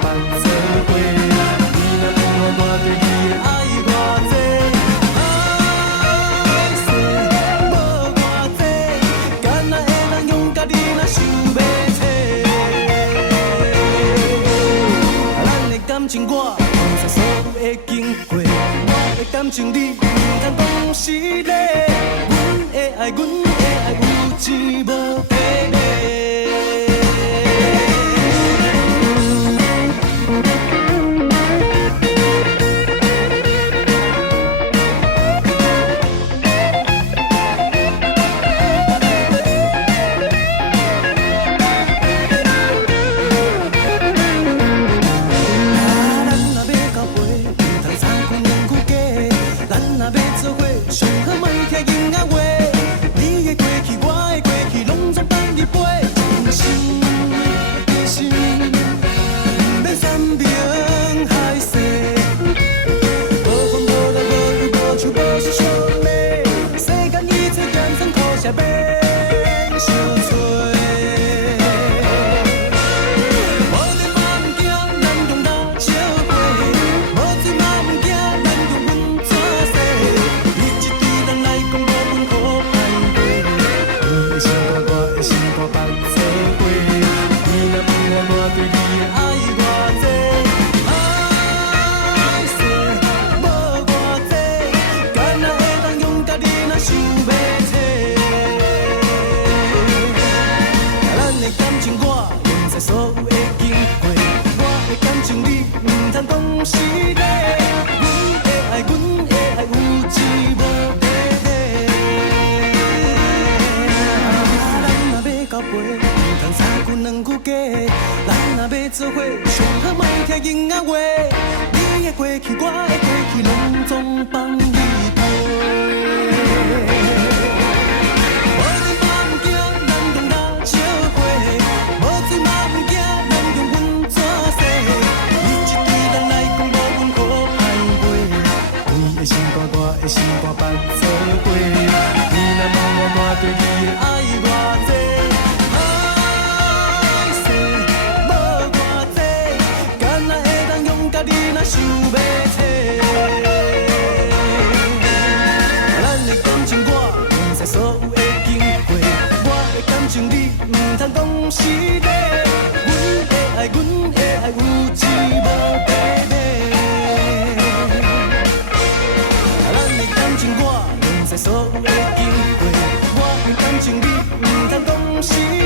捌做伙。你若问我对你的爱偌多，爱世无偌多，敢若会当用家己若想要找。咱的感情我忘却所有的经过，我的感情你唔通讲是假。阮的爱，阮的爱有钱无地买。做伙，上好莫听囡仔话。你的过去，我的过去，拢总放你飞。无钱嘛唔惊，咱用咱笑花；无水嘛唔惊，咱用阮纸洗。你一对人来讲，无阮可歹袂。你的心肝，我的心肝，捌做伙。你若问我对你的爱偌多。你若想要找，咱的感情我忘却所有的经过，我的感情你唔通讲是假。阮的爱，阮的爱有钱无地买。咱的感情我忘却所有的经过，我的感情你唔通讲是假。